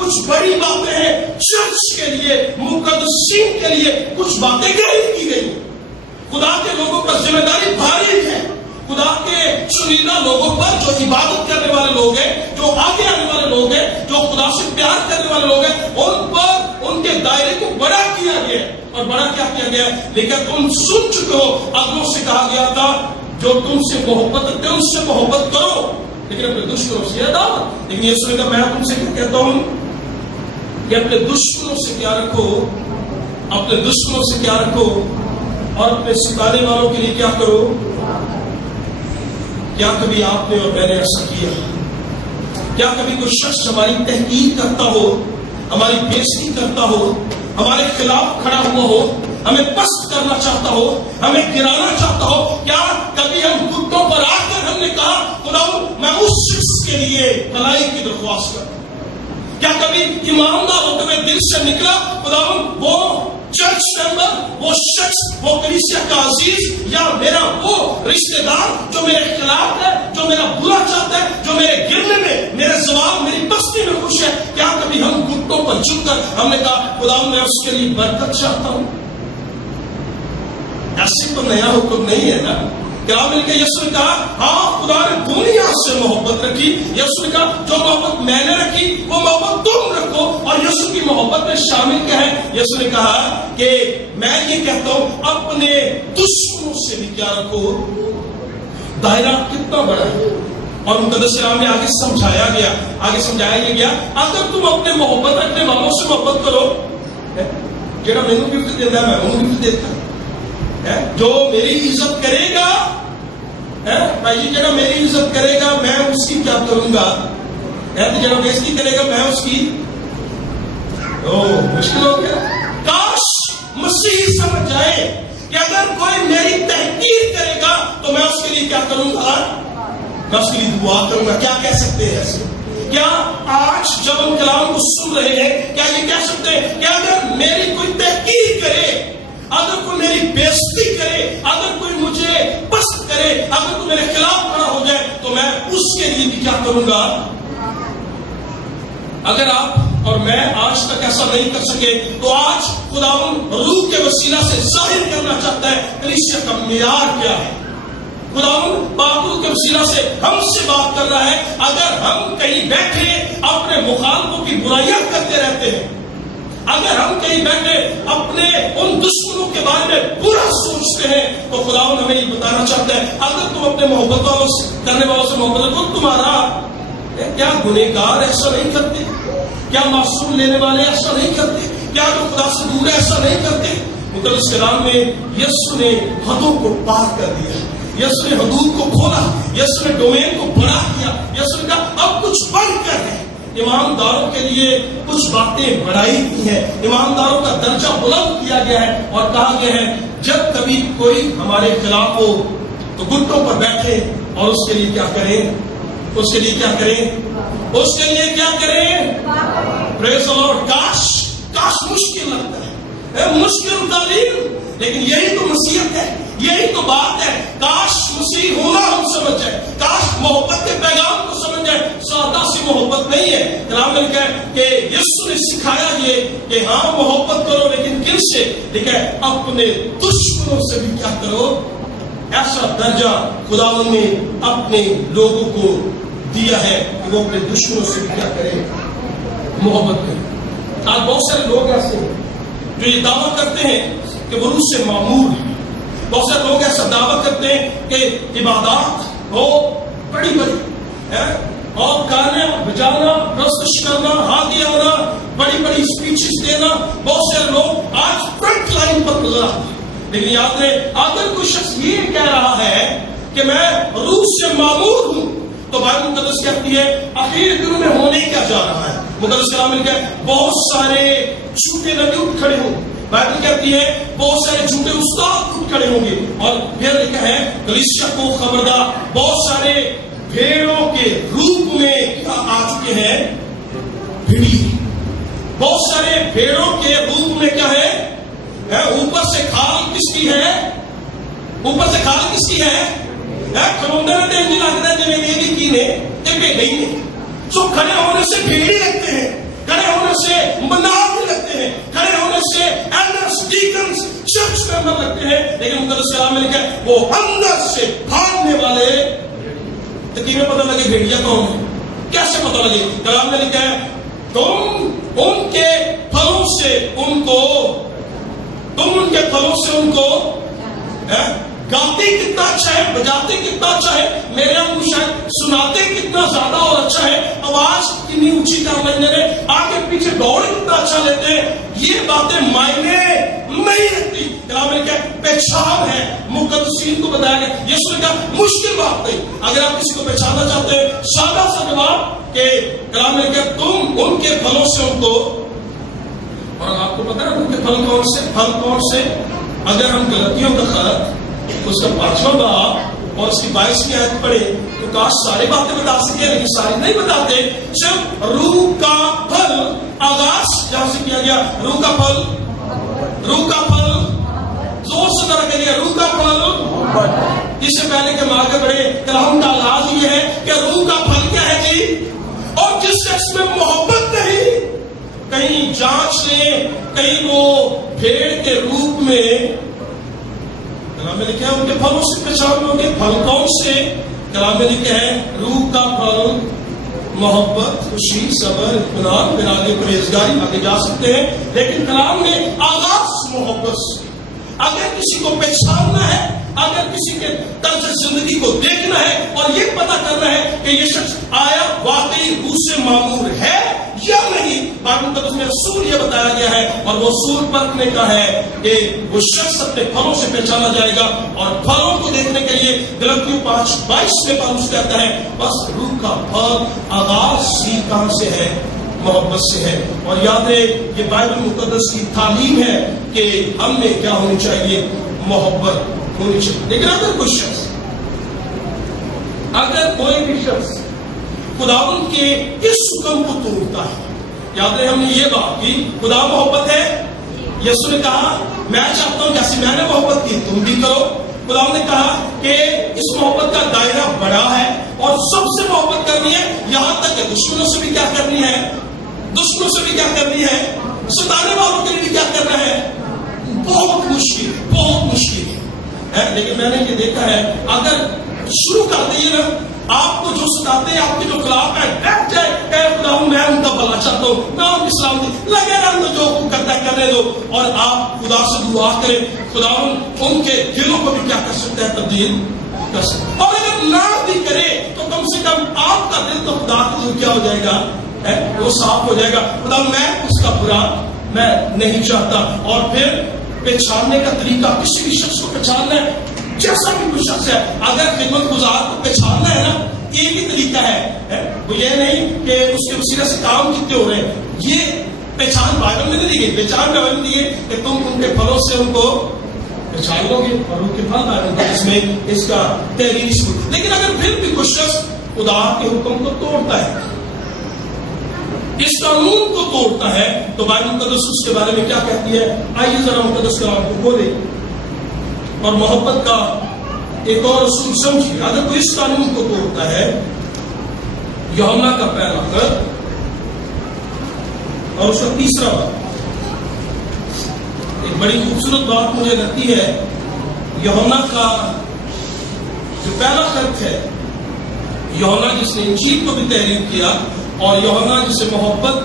کچھ بڑی باتیں ہیں چرچ کے لیے، مقدسین کے لیے کچھ باتیں گہری کی گئی. خدا کے لوگوں پر ذمہ داری بھاری ہے. خدا کے چنیدہ لوگوں پر جو عبادت کرنے والے لوگ ہیں، جو آگے آنے والے لوگ ہیں، جو خدا سے پیار کرنے والے لوگ ہیں، ان پر ان کے دائرے کو بڑا کیا گیا ہے. اور بڑا کیا کیا گیا ہے؟ لیکن تم سن چکے ہو، اگلوں سے کہا گیا تھا جو تم سے محبت رکھتے ہیں ان سے محبت کرو، لیکن اپنے دشمنوں سے عداوت. لیکن یسوع نے کہا میں تم سے کیا کہتا ہوں کہ اپنے دشمنوں سے کیا رکھو، اپنے دشمنوں سے کیا رکھو، اور اپنے ستانے والوں کے لیے کیا کرو. کیا کبھی آپ نے اور میں نے ایسا کیا؟ کیا کبھی کوئی شخص ہماری تحقیر کرتا ہو، ہماری بےزتی کرتا ہو، ہمارے خلاف کھڑا ہوا ہو، ہمیں پست کرنا چاہتا ہو، ہمیں گرانا چاہتا ہو، کیا کبھی ہم گھٹنوں پر آ کر ہم نے کہا خداؤں میں اس شخص کے لیے بھلائی کی درخواست کرتا ہوں؟ کیا کبھی ایماندار ہوتے ہوئے دل سے نکلا خداؤں وہ چرچ ممبر، وہ شخص، وہ کلیسیا کا عزیز یا میرا وہ رشتہ دار جو میرے خلاف ہے، جو میرا برا چاہتا ہے، جو میرے گرنے میں، میرے زوال، میری پستی میں خوش ہے، کیا کبھی ہم گھٹنوں پر جھک کر ہم نے کہا خداؤں میں اس کے لیے برکت چاہتا ہوں؟ ایسے تو نیا حکم نہیں ہے نا. کلام مل کے یسوع نے کہا ہاں خدا نے دنیا سے محبت رکھی. یسوع نے کہا جو محبت میں نے رکھی وہ محبت تم رکھو. اور یسوع کی محبت میں شامل کیا ہے؟ یسوع نے کہا کہ میں یہ کہتا ہوں اپنے دشمنوں سے بھی کیا رکھو. دائرہ کتنا بڑا ہے. اور مقدس کلام میں آگے سمجھایا گیا، آگے سمجھایا یہ گیا اگر تم اپنے محبت رکھنے والوں سے محبت کرو، جڑا میں نے گفٹ دیتا ہے میں انہوں گفٹ دیتا ہے. جو میری عزت کرے گا، بھائی جی جڑا میری عزت کرے گا میں اس کی کیا کروں گا، جڑا بےزتی کرے گا میں اس کی مشکل ہو گیا. کاش مسیح سمجھ جائے کہ اگر کوئی میری تحقیر کرے گا تو میں اس کے لیے کیا کروں گا، میں اس کے لیے دعا کروں گا. کیا کہہ سکتے ہیں ایسے؟ کیا آج جب ہم کلام کو سن رہے ہیں کیا یہ کہہ سکتے ہیں کہ اگر میری کوئی تحقیر کرے، اگر کوئی میری بےزتی کرے، اگر کوئی مجھے پسند کرے، اگر کوئی میرے خلاف کھڑا ہو جائے تو میں اس کے لیے بھی کیا کروں گا؟ اگر آپ اور میں آج تک ایسا نہیں کر سکے تو آج خداوند روح کے وسیلہ سے ظاہر کرنا چاہتا ہے کلیسیا کا معیار کیا ہے. خداوند پاک کے وسیلہ سے ہم سے بات کر رہا ہے. اگر ہم کہیں بیٹھے اپنے مخالفوں کی برائیاں کرتے رہتے ہیں، اگر ہم کہیں بیٹھے اپنے ان دشمنوں کے بارے میں برا سوچتے ہیں تو خداوند ہمیں یہ بتانا چاہتا ہے اگر تم اپنے محبت والوں سے کرنے والوں سے محبت کرو، تمہارا کیا گنہگار ایسا نہیں کرتے؟ کیا معصوم لینے والے ایسا نہیں کرتے؟ کیا جو خدا سے دور ایسا نہیں کرتے؟ مقدس کلام میں یسوع نے حدوں کو پار کر دیا، یسوع نے حدود کو کھولا، یسوع نے ڈومین کو بڑا کیا. یسوع نے کہا اب کچھ بڑھ کر ہے. ایمانداروں کے لیے کچھ باتیں بڑھائی کی ہیں، ایمانداروں کا درجہ بلند کیا گیا ہے اور کہا گیا ہے جب کبھی کوئی ہمارے خلاف ہو تو گھٹنوں پر بیٹھے اور اس کے لیے کیا کریں، اس کے لیے کیا کریں، اس کے لیے کیا کریں. پریز دی لارڈ. کاش مشکل لگتا ہے، مشکل تعلیم، لیکن یہی تو مسیحیت ہے، یہی تو بات ہے. کاش مسیح ہونا ہم سمجھ جائے، کاش محبت کے پیغام کو سمجھ جائے. سادہ سی محبت نہیں ہے. کلام میں لکھا ہے کہ یسوع نے سکھایا یہ کہ ہاں محبت کرو لیکن کن سے؟ لکھا ہے اپنے دشمنوں سے بھی کیا کرو. ایسا درجہ خداوند نے اپنے لوگوں کو دیا ہے کہ وہ اپنے دشمنوں سے بھی کیا کریں، محبت کریں. آج بہت سارے لوگ ایسے ہیں جو یہ دعویٰ کرتے ہیں کہ وہ روح سے معمور ہیں. بہت سارے لوگ ایسا دعویٰ کرتے ہیں کہ عبادات ہو بڑی بڑی اور گانا بجانا، پرستش کرنا، ہاتھی آنا، بڑی بڑی اسپیچز دینا. بہت سارے لوگ آج فرنٹ لائن پر نظر آتے ہیں. لیکن یاد رہے اگر کوئی شخص یہ کہہ رہا ہے کہ میں روح سے معمور ہوں تو بائبل مقدس کہتی ہے آخر دنوں میں ہونے کیا جا رہا ہے. مقدس کلام میں لکھا ہے بہت سارے جھوٹے نبی اٹھ کھڑے ہوں. بائبل کہتی ہے بہت سارے جھوٹے استاد اٹھ کھڑے ہوں گے. اور پھر لکھا ہے کلیسیا کو خبردار، بہت سارے بھیڑوں کے روپ میں آ چکے ہیں بھیڑی. بہت سارے بھیڑوں کے روپ میں کیا ہے، اوپر سے کھال کس کی ہے، اوپر سے کھال کس کی ہے، کھلوندے میں تیل نہیں لگتا ہے جی میں یہ بھی کی نے بھیڑی نے. سو کھڑے ہونے سے بھیڑی لگتے ہیں، کھڑے ہونے سے مناظر لگتے ہیں, کھڑے ہونے سے ایلڈرز, ڈیکنز چرچ ممبر لگتے ہیں, لیکن مقدس کلام میں لکھا ہے وہ اندر سے بھاگنے والے. تو کیویں پتہ لگے بھیڑیا کون ہے, کیسے پتہ لگے؟ کلام میں لکھا ہے تم ان کے پھلوں سے ان کو, تم ان کے پھلوں سے ان کو گاتے کتنا اچھا ہے, بجاتے کتنا اچھا ہے, میرے ابو شاید سناتے کتنا زیادہ اور اچھا ہے, آواز کتنی اونچی کر لیتے ہیں, آگے پیچھے دوڑ کتنا اچھا لیتے ہیں, یہ باتیں معنی نہیں رکھتی. کلام میں کیا پہچان ہے, مقدسین کو بتایا گیا. یسوع نے کہا مشکل بات نہیں, اگر آپ کسی کو پہچاننا چاہتے ہیں سادہ سا جواب کہ کلام میں کیا تم ان کے پھلوں سے ان کو. اور آپ کو پتا ہے ان کے پھل کون سے, پھل کون سے؟ اگر ہم غلطیوں کا خط اس کا 5واں باب اور اس کی 22ویں آیت پڑھے تو کاش ساری باتیں بتا سکے, لیکن ساری نہیں بتاتے. صرف روح کا پھل آغاز جہاں سے کیا گیا, روح کا پھل, روح کا پھل, زور سے ذرا کہیے روح کا پھل. اس سے پہلے کہ ہم آگے بڑھے کلام کا آغاز یہ ہے کہ روح کا پھل کیا ہے جی, اور جس شخص میں محبت نہیں, کہیں جانچ لیں, کہیں وہ بھیڑ کے روپ میں, کلام میں لکھا ہے ان کے پھلوں سے پہچان لو گے. پھل کون سے؟ کلام میں لکھا ہے روح کا پھل محبت, خوشی, صبر, اطمینان, پھر آگے پرہیزگاری, آگے جا سکتے ہیں. لیکن کلام میں آغاز محبت سے. اگر کسی کو پہچاننا ہے, اگر کسی کے طرز زندگی کو دیکھنا ہے اور یہ پتہ کرنا ہے کہ یہ شخص آیا واقعی روح سے معمور ہے یا نہیں, بائبل مقدس میں اصول یہ بتایا گیا ہے, اور وہ اصول پرکھنے کا ہے کہ وہ شخص اپنے پھلوں سے پہچانا جائے گا. اور پھلوں کو دیکھنے کے لیے غلطیوں 5:22 میں پالوس کہتا ہے بس روح کا پھل آغاز ہی کہاں سے ہے, محبت سے ہے. اور یاد ہے یہ بائبل مقدس کی تعلیم ہے کہ ہم میں کیا ہونی چاہیے, محبت ہونی چاہیے. لیکن اگر کوئی شخص, اگر کوئی بھی شخص خداوند کے اس حکم کو توڑتا ہے, یاد ہے ہم نے یہ بات کی خدا محبت ہے. یسوع نے کہا میں چاہتا ہوں جیسے میں نے محبت کی تم بھی کرو. خداوند نے کہا کہ اس محبت کا دائرہ بڑا ہے اور سب سے محبت کرنی ہے, یہاں تک کہ دشمنوں سے بھی کیا کرنی ہے, دشمنوں سے بھی کیا کرنی ہے, ستانے والوں کے لیے بھی کیا کرنا ہے. بہت مشکل, بہت مشکل ہے. لیکن میں نے یہ دیکھا ہے اگر شروع کر دئیے نا, آپ کو جو ستاتے ہیں, آپ کے جو خلاف ہے, بیٹھ جائے کہ خداوند میں ان کا بھلا چاہتا ہوں, میں ان کی سلامتی, لگے رہنے دو, جو کرتا ہے کرنے دو, اور آپ خدا سے دعا کریں خداوند ان کے دلوں کو بھی کیا کر سکتا ہے, تبدیل کر سکتا ہے. اور اگر نہ بھی کرے تو کم سے کم آپ کا دل تو خدا کا دل کیا ہو جائے گا, وہ صاف ہو جائے گا. خدا میں اس کا برا میں نہیں چاہتا. اور پھر پہچاننے کا طریقہ, کسی بھی شخص کو پہچاننا ہے جیسا بھی کوئی شخص ہے, اگر خدمت گزار کو پہچاننا ہے نا, ایک ہی طریقہ ہے, وہ یہ نہیں کہ اس کے وسیلے سے کام کتنے ہو رہے ہیں. یہ پہچان بائبل میں نہیں دی گئی, پہچان بائبل میں دی گئی کہ تم ان کے پھلوں سے ان کو پہچان لو گے, اور ان کے پھل بائبل اس میں اس کا تحریر شروع. لیکن اگر پھر بھی کوئی شخص خدا کے حکم کو توڑتا ہے, اس قانون کو توڑتا ہے, تو بائبل مقدس اس کے بارے میں کیا کہتی ہے. آئیے ذرا مقدس کلام کو کھولیں اور محبت کا ایک اور اصول سمجھیے. اگر کوئی اس قانون کو توڑتا ہے, یوحنا کا پہلا خط اور اس کا 3واں باب, ایک بڑی خوبصورت بات مجھے لگتی ہے. یوحنا کا جو پہلا خط ہے, یوحنا جس نے انجیل کو بھی تحریر کیا, اور یوحنا جسے محبت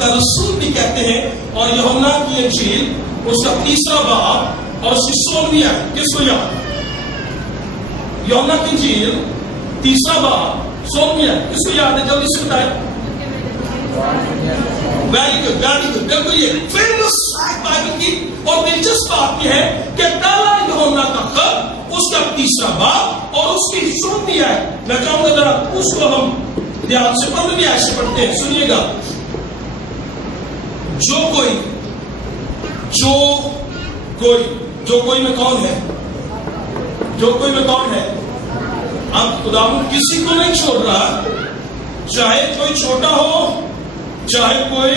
کا رسول بھی کہتے ہیں, اور یوحنا کی انجیل اس کا 3واں باب اور اس کی 16ویں آیت, کس کو یاد؟ یوحنا کی انجیل 3واں باب 16ویں آیت, کس کو یاد ہے, جلدی سے بتائیں. Very good, very good. بالکل یہ فیمس بائبل کی اور دلچسپ بات یہ ہے کہ پہلا یوحنا کا خط اس کا 3واں باب اور اس کی 16ویں آیت, میں چاہوں گا ذرا اس کو ہم دھیان سے 15ویں آیت سے پڑھتے ہیں. سنیے گا. جو کوئی میں کون ہے, جو کوئی میں کون ہے. اب خداوند کسی کو نہیں چھوڑ رہا, چاہے کوئی چھوٹا ہو, چاہے کوئی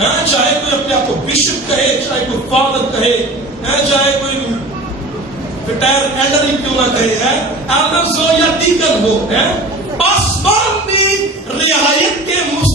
اپنے آپ کو بشپ کہے, چاہے کوئی فادر کہے, چاہے کوئی ریٹائر ایلڈر ہی کیوں نہ کہے, ایلڈرز ہو یا ڈیکن ہو, آسمان بھی رعایت کے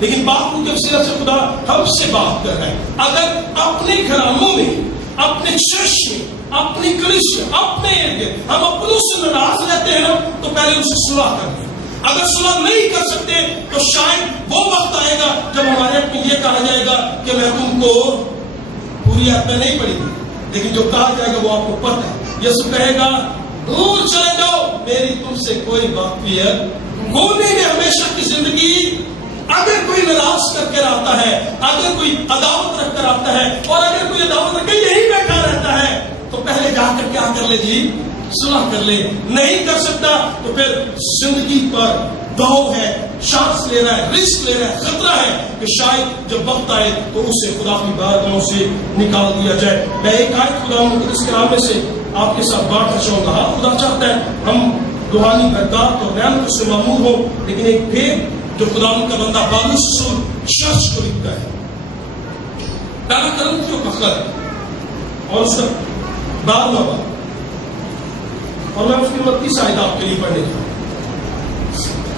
لیکن باپ کے وسیلہ سے خدا ہم سے بات کر رہا ہے. اگر اپنے گھرانوں میں، اپنے چرچ میں، اپنی کلیسیا، اپنے ارد ہم اپنوں سے ناراض رہتے ہیں تو پہلے ان سے صلح کر لیں. اگر صلح نہیں کر سکتے تو شاید وہ وقت آئے گا جب ہمارے حق میں یہ کہا جائے گا کہ میں تم کو پوری آیت میں نہیں پڑھی گی، لیکن جو کہا جائے گا وہ آپ کو پتہ ہے. یسوع کہے گا دور چلے جاؤ، میری تم سے کوئی واقفیت کونے میں ہمیشہ کی زندگی. اگر کوئی ناراض کر کے آتا ہے، اگر کوئی عداوت رکھ کر آتا ہے، اور اگر کوئی عداوت رکھ کے یہی بیٹھا رہتا ہے تو پہلے جا کر کیا کر لے جی؟ صلح کر لے. نہیں کر سکتا تو پھر زندگی پر دو ہے، چانس لے رہا ہے، رسک لے رہا ہے، خطرہ ہے کہ شاید جب وقت آئے تو اسے خدا کی بارگاہوں سے نکال دیا جائے. میں ایک آیت خدا مقدس کلام میں سے آپ کے ساتھ بانٹنا چاہوں گا. خدا چاہتا ہے ہم روحانی برکات اور رحمت سے معمور ہو، لیکن ایک پھر جو خدا کا بندہ پالوس رسول چرچ کو لکھتا ہے، پہلا کرنتھیوں کا خط اور اس کا 12واں باب، اور میں اس کی 32 آیت آپ کے لیے پڑھنے جا رہا ہوں.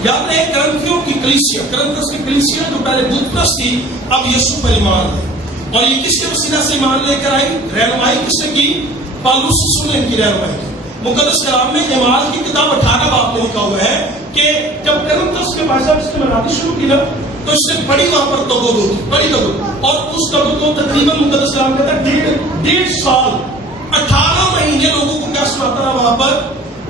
یاد رہے کرنتھیوں کی کلیسیا، کرنتھس کی کلیسیا جو پہلے بت پرست تھی اب یسوع پر ایمان ہے. اور یہ کس کے وسیلہ سے ایمان لے کر آئی؟ رہنمائی کس نے کی؟ پالوس رسول نے ان کی رہنمائی کی. مقدس کلام میں اعمال کی کتاب 18 باب میں لکھا ہوا ہے کہ جب کرنتھس کے بھائی صاحب اس کی منادی شروع کی نا تو اس سے بڑی وہاں پر توبہ ہوتی، بڑی توبہ، اور اس توبہ کو تقریباً مقدس کلام کہتا ہے 1.5 سال 18 مہینے لوگوں کو کیا سناتا رہا، وہاں پر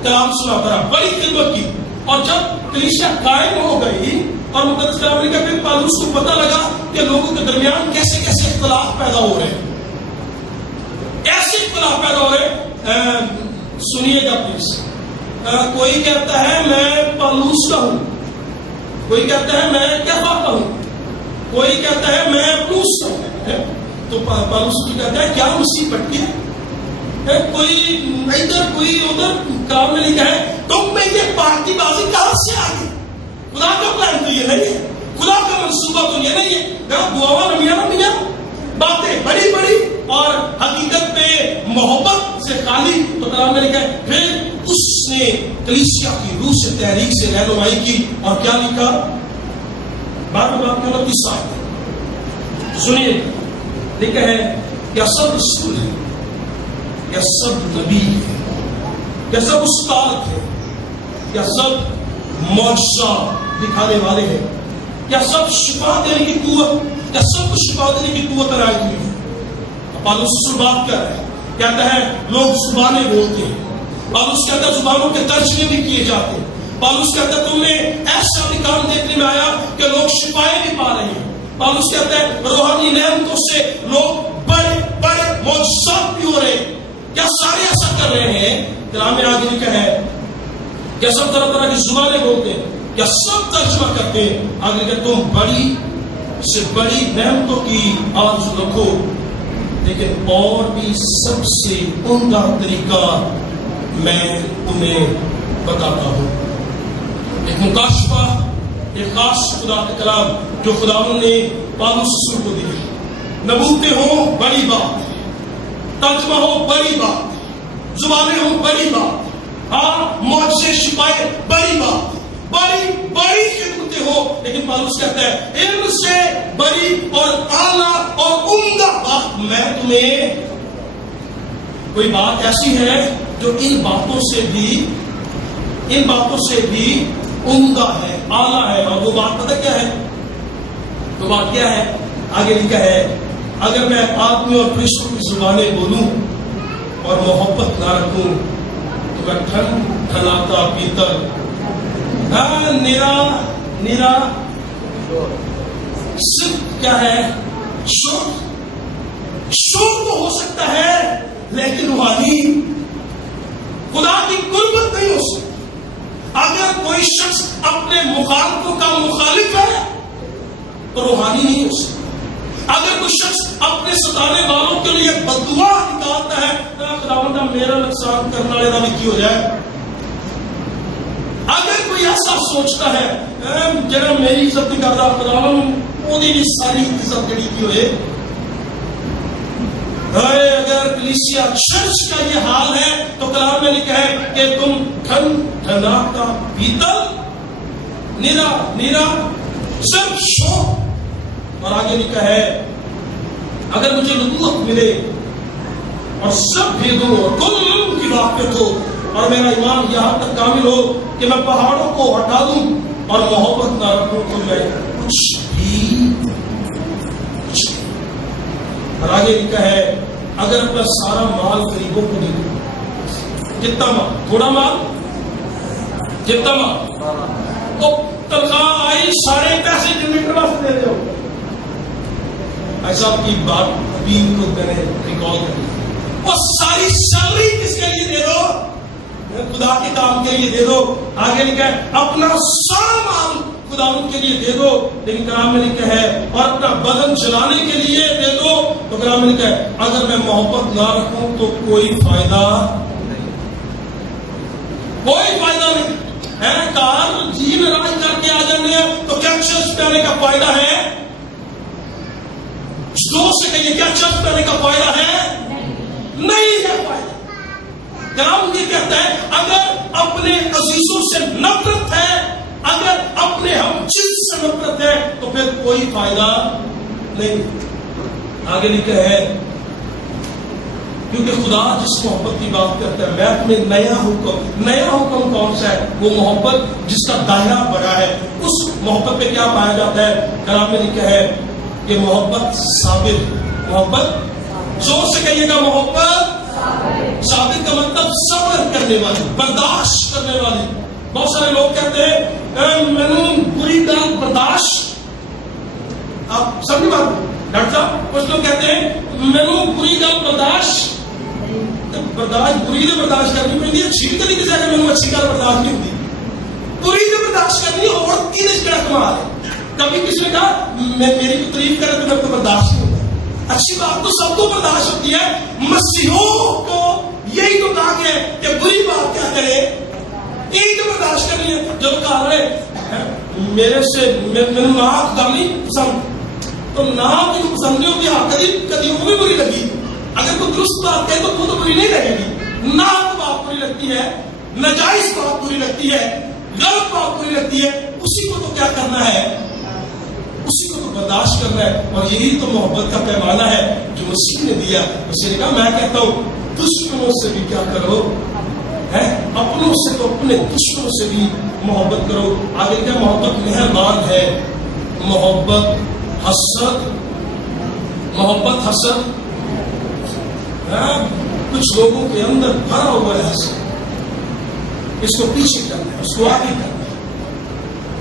کلام سناتا رہا، بڑی خدمت کی. اور جب کلیسیا قائم ہو گئی اور مقدس کلام نے کہا پھر پالوس کو پتہ لگا کہ لوگوں کے درمیان کیسے کیسے اختلاف پیدا ہو رہے ہیں، ایسے اختلاف پیدا ہو رہے ہیں. سنیے گا پلیز. کوئی کہتا ہے میں پالوس کا ہوں، کوئی کہتا ہے میں کیفا کا ہوں، کوئی کہتا ہے میں پلوس کا ہوں. تو پالوس کی کہتا ہے کیا مسیح پٹ گیا؟ کوئی ادھر کوئی ادھر. کام میں لکھا ہے تم میں یہ پارٹی بازی کہاں سے آ گئی؟ خدا کا پلان تو یہ نہیں ہے، خدا کا منصوبہ تو یہ نہیں ہے. دعوا نمیاں باتیں بڑی بڑی اور حقیقت پہ محبت سے خالی. تو کلام میں لکھا ہے پھر اس نے کلیسیا کی روح سے تحریک سے رہنمائی کی اور کیا لکھا؟ 12 باب کی 29 آیت سنیے. لکھا ہے کیا سب رسول ہے، کیا سب نبی ہے، کیا سب استاد ہے، کیا سب معجزہ دکھانے والے ہیں، کیا سب شفا دینے کی قوت، کیا سب کو شفا دینے کی قوت عنایت ہوئی ہے. پالوس رسول بات کر رہا ہے، کہتا ہے لوگ زبانیں بولتے ہیں. پالوس کہتا ہے زبانوں کے ترجمے بھی کیے جاتے ہیں. پالوس کہتا ہے تم نے ایسا بھی کام دیکھنے میں آیا کہ لوگ شفائیں بھی پا رہے ہیں. پالوس کہتا ہے روحانی نعمتوں سے لوگ بڑے بڑے معجزات بھی ہو رہے ہیں. کیا سارے ایسا کر رہے ہیں؟ کلام میں آگے لکھا ہے کیا سب طرح طرح کی زبانیں بولتے ہیں، کیا سب ترجمہ کرتے ہیں. آگے لکھا تم بڑی سے بڑی نعمتوں کی آرزو رکھو، لیکن اور بھی سب سے عمدہ طریقہ میں تمہیں بتاتا ہوں. ایک مکاشفہ، ایک خاص خدا کا کلام جو خدا نے پالوس رسول کو دیا. نبوتیں ہوں بڑی بات، ترجمہ ہو بڑی بات، زبانیں ہوں بڑی بات، ہاں معجزے شفائیں بڑی بات، بڑی بڑی خدمتیں ہو. لیکن پالوس کہتا ہے علم سے بڑی اور اعلیٰ اور عمدہ بات میں تمہیں. کوئی بات ایسی ہے جو ان باتوں سے بھی عمدہ ہے، اعلیٰ ہے. اور وہ بات پتہ کیا ہے؟ وہ بات کیا ہے؟ آگے لکھا ہے اگر میں آدمی اور فرشتوں کی زبانیں بولوں اور محبت نہ رکھوں تو میں ٹھنڈاتا پیتل نیرا صرف کیا ہے؟ شور تو ہو سکتا ہے لیکن روحانی خدا کی قربت نہیں ہو سکتی. اگر کوئی شخص اپنے مخالفوں کا مخالف ہے تو روحانی نہیں ہو سکتا. اگر کوئی شخص اپنے ستانے والوں کے لیے بددعا نکالتا ہے خداوندہ میرا نقصان کرنے والے نہ کی ہو جائے. اگر کوئی ایسا سوچتا ہے جڑا میری عزت نہیں کرتا خداوند وہی بھی ساری عزت جڑی کی ہوئے. اگر کلیسیا چرچ کا یہ حال ہے تو کلام میں لکھا ہے کہ تم ٹھنڈا کا پیتل نیرا صرف شوق اور آگے لکھا ہے اگر مجھے نبوت ملے اور سب بھیدوں اور کل علم کی واقفیت ہو اور میرا ایمان یہاں تک کامل ہو کہ میں پہاڑوں کو ہٹا دوں اور محبت نہ رکھوں تو میں کچھ بھی اور آگے لکھا ہے اگر اپنا سارا مال غریبوں کو دے دوں. کتنا مال؟ تھوڑا مال؟ جتنا مال تو تنخواہ آئی سارے پیسے جنریٹر واسطے دے دو. ایسا کی بات ابھی کو میں نے ریکال کری اور ساری سیلری کس کے لیے دے دو؟ خدا کے کام کے لیے دے دو. آگے لکھا ہے اپنا سارا مال خدا کے لیے دے دو. لیکن کلام میں لکھا ہے اور اپنا بدن چلانے کے لیے دے دو. تو کلام میں لکھا ہے اگر میں محبت نہ رکھوں تو کوئی فائدہ نہیں ہے. کار جی میں راج کر کے آ جانے تو کیا چرچ پہ آنے کا فائدہ ہے؟ زور سے کہیے کیا چرچ پہ آنے کا فائدہ ہے؟ نہیں ہے فائدہ. کلام یہ کہتا ہے اگر اپنے عزیزوں سے نفرت ہے, اگر اپنے ہم جنس سے نفرت ہے تو پھر کوئی فائدہ نہیں. آگے لکھا ہے کیونکہ خدا جس محبت کی بات کرتا ہے میں تمہیں نیا حکم کون سا ہے؟ وہ محبت جس کا دائرہ بڑا ہے. اس محبت پہ کیا پایا جاتا ہے؟ کلام میں لکھا ہے کہ محبت ثابت, محبت زور سے کہیے گا, محبت ثابت کا مطلب صبر کرنے والی, برداشت کرنے والی. بہت سارے لوگ کہتے ہیں میں نے بری گل برداشت, آپ سمجھ بات ڈاکٹر صاحب, کچھ لوگ کہتے ہیں میں نے بری گل برداشت بری تو برداشت کرنی پڑتی ہے. اچھی طریقے سے اگر میں اچھی گل برداشت نہیں ہوتی, بری تو برداشت کرنی اور کیا کمال ہے. کبھی کسی نے کہا میری کو تعریف کرے تو میں تو برداشت نہیں ہوتا. اچھی بات تو سب کو برداشت ہوتی ہے. مسیحوں کو یہی تو کہا گیا ہے کہ بری بات کیا کرے, یہی تو برداشت کرنی ہے. جب کہا رہے میرے سے میرے ناک گالی پسند تو ناک کی پسند نہیں ہوتی. ہاں کدی وہ بھی بری لگی. اگر کوئی درست بات کہے تو وہ تو بری نہیں لگے گی. ناک بات بری لگتی ہے, ناجائز بات بری لگتی ہے, غلط بات بری لگتی ہے. اسی کو تو کیا کرنا ہے, اسی کو تو برداشت کرنا ہے. اور یہی تو محبت کا پیمانہ ہے جو مسیح نے دیا. مسیح نے کہا میں کہتا ہوں دشمنوں سے بھی کیا کرو, ہے اپنوں سے تو اپنے دشمنوں سے بھی محبت کرو. آگے کیا محبت مہربان ہے, محبت حسد کچھ لوگوں کے اندر بھرا ہوا ہے حسد. اس کو پیچھے کرنا ہے, اس کو آگے کرنا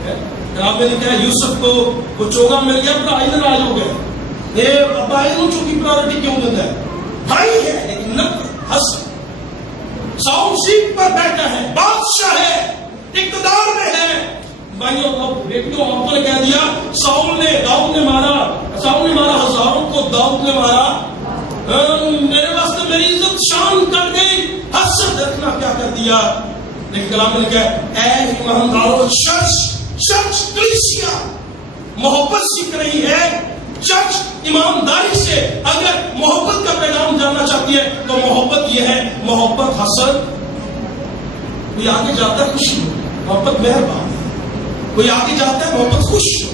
ہے. آپ نے لکھا ہے یوسف کو وہ چوگا مل گیا, بھائی ناراض ہو گئے. بھائی کو چونکہ پرائورٹی کیوں دیتا ہے, بھائی ہے لیکن نفرت حسد. ساؤل سیٹ پر بیٹھا ہے, بادشاہ ہے, اقتدار میں ہے. بھائیوں بیٹیوں آپ نے کہہ دیا ساؤل نے مارا ہزاروں کو, داؤد نے مارا, میرے واسطے میری عزت شان کر گئی. حسد رکھنا کیا کر دیا. لیکن کلام میں لکھا ہے اے ایماندارو, چرچ کلیسیا محبت سیکھ رہی ہے. چرچ ایمانداری سے اگر محبت کا پیغام جاننا چاہتی ہے تو محبت یہ ہے, محبت حسد. کوئی آگے جاتا ہے خوشی ہو, محبت مہربان ہے. کوئی آگے جاتا ہے محبت خوش ہو.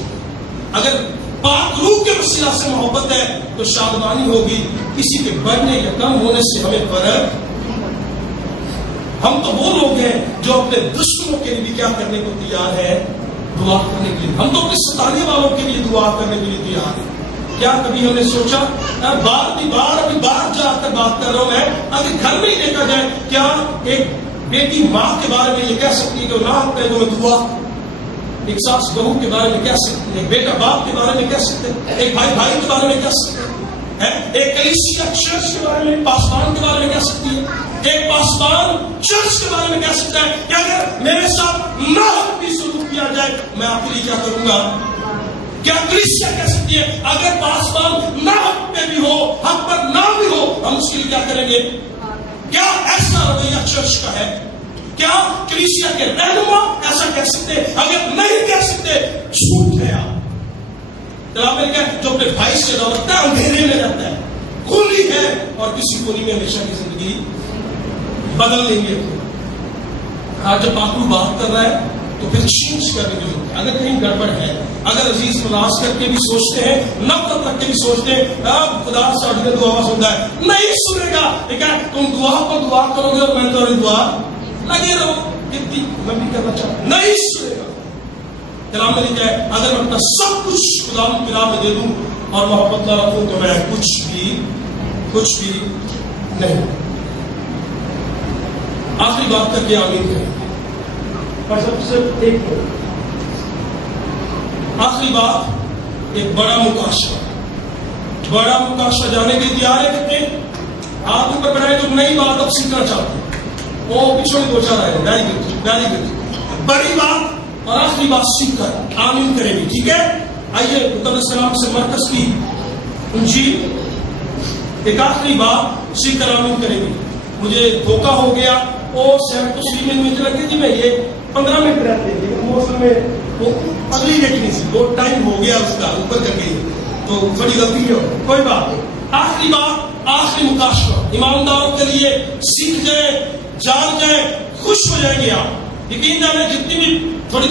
اگر پاک روح کے وسیلہ سے محبت ہے تو شادمانی ہوگی. کسی کے بڑھنے یا کم ہونے سے ہمیں فرق. ہم تو وہ لوگ ہیں جو اپنے دشمنوں کے لیے کیا کرنے کو تیار ہے, دعا کرنے کے لیے. ہم تو اپنے ستانے والوں کے لیے دعا کرنے کے لیے تیار ہیں. کیا کبھی ہم نے سوچا, ابھی بار جا کر بات کر رہا ہوں میں, اگر گھر میں ہی دیکھا جائے کیا ایک بیٹی ماں کے بارے میں یہ کہہ سکتی ہے کہ وہ نہ پہ وہ دعا, ایک ساس بہو کے بارے میں کہہ سکتے ہیں, ایک بیٹا باپ کے بارے میں کہہ سکتے ہیں, ایک بھائی کے بارے میں کہہ سکتے ہیں, ایک کلیسیا چرچ کے بارے میں, پاسبان کے بارے میں کہہ سکتی ہے, ایک پاسبان چرچ کے بارے میں کہہ سکتا ہے کہ اگر میرے ساتھ ناحق بھی سلوک کیا جائے میں آپ کے لیے کیا کروں گا. کیا کلیسیا کہہ سکتی ہے اگر پاسبان ناحق پہ بھی ہو, حق پر نہ بھی ہو, ہم اس کے لیے کیا کریں گے. کیا ایسا رویہ چرچ کا ہے؟ کیا کلیسیا کے رہنما ایسا کہہ سکتے ہیں؟ اگر نہیں کہہ سکتے جھوٹ ہے. آپ جو اپنے بھائی سے رابطہ ہے اندھیرے میں رہتا ہے, کھلی ہے, اور کسی کولی میں ہمیشہ کی زندگی بدل لیں گے. آج جب باپو بات کر رہا ہے تو تو پھر چینج کرنے کی ضرورت ہے. اگر کہیں گڑبڑ ہے, اگر عزیز ناراض کر کے بھی سوچتے ہیں, نفرت رکھ کے بھی سوچتے ہیں خدا ساڑھے دعا سنتا ہے, نہیں سنے گا. ٹھیک ہے, تم دعا پر دعا کرو گے اور میں تو دعا لگے رہو, کتنی میں بھی کرنا چاہتا ہوں, نہیں سنے گا. کلام میں لکھا ہے اگر میں اپنا سب کچھ خدا پلا میں دے دوں اور محبت نہ رکھوں تو میں کچھ بھی نہیں. آخری بات کر کے آمین کریں. اور سب سے ایک آخری بات, ایک بڑا مکاشفہ جانے کے تیار ہے کتنے آپ اوپر بڑھائے جو نئی بات اب سیکھنا چاہتے ہیں وہ پچھوڑ دو چاہ رہے ہیں. Very good. بڑی بات اور آخری بات سیکھ کر آمین کریں گے. ٹھیک ہے, آئیے مقدس کلام سے مرکز کی انجیل ایک آخری بات سیکھ کر آمین کریں گے. مجھے دھوکہ ہو گیا اور شاید کچھ بھی مجھے لگتی تھی میں یہ 15 منٹ رہتے ہیں موسم میں وہ اگلی دیکھنی سی, وہ ٹائم ہو گیا اس کا اوپر کر کے, تو بڑی غلطی ہے, کوئی بات نہیں. آخری بات, آخری مکاشفہ ایمانداروں کے لیے, سیکھ جائیں, جان جائیں, خوش ہو جائیں گے آپ. یقین جانے جتنی بھی تھوڑی